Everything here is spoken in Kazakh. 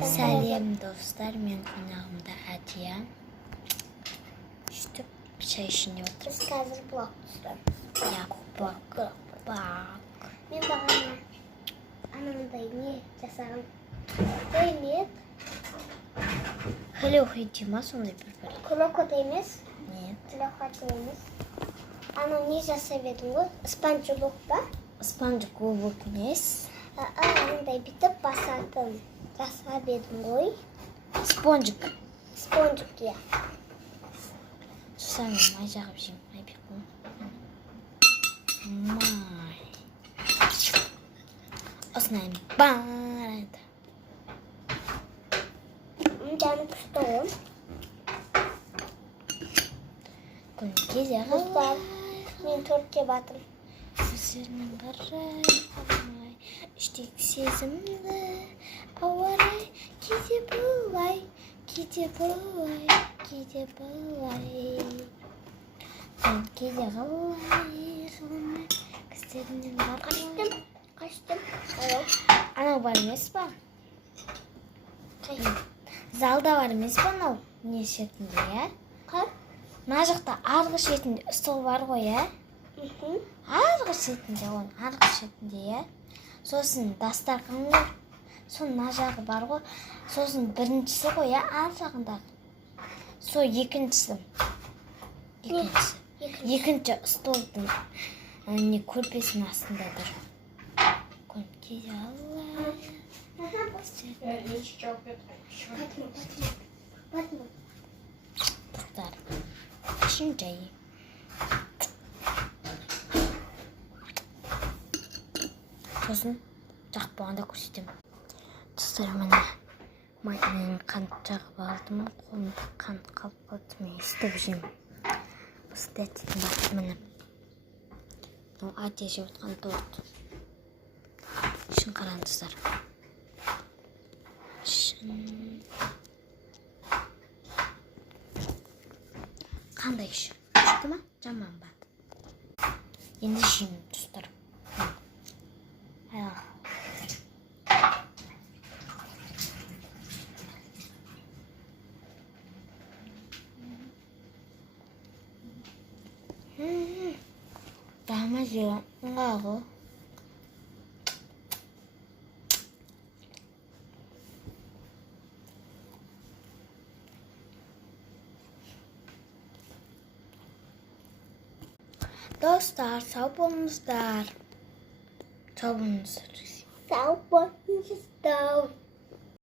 Сәлем достар, мен қонағымда Әдия. Үштіп шай ішінде отыр. Біз қазір блог түсіреміз. Я, блог. Мен бағана анандай не жасаған. Деймет. Хеллоухи дей ма сондай бір-бір? Клокот емес. Нет. Клокот емес. Ана не жасап едің ғой? Спанчбоб па? Спанчбоб емес. Анандай бүйтіп басатын. Жасап едім ғой. Спонжик. Спонжик, иә. Susam mай жағып жеймін. Май бек қой. Май. Осындай бар еді. Жаны күшті ғой. Күнге де Достар, мен торт батым. Көздермен қарай, іштегі сезімді ауарай, кейде бұлай, кейде бұлай, кейде бұлай. Кейде қалай, қаламай, көздермен қарай. Қаштым. Анау бар емес па? Залда бар емес па анау? Не шетінде, иә? Қай? Мына жақта арғы шетінде стол бар ғой, иә? Арғы шетінде, оның арғы шетінде, иә? Сосын дастархан бар. Соның мына жағы бар ғой. Сосын біріншісі ғой, иә? Ар жағындағы. Сол екіншісі. Екінші столдың көрпесінің астында тұр. Кейде алай. Достар, ішін жай. Сосын жақып болғанда көрсетемін. Достар, міне маймен қант жағып алдым. Қолымда қант қалып қалды. Мен естіп жеймін. Осы дәттетін барды міне. Әдия жеп отқан торт. Ішін қараңыздар. Қандай іші? Күшті ма? Жаман ба? Енді жеймін достар. Дама жеймін. Ыңғағы. Dostlar, sağ olunuzlar. Sağ olunuzlar. Sağ olunuzlar.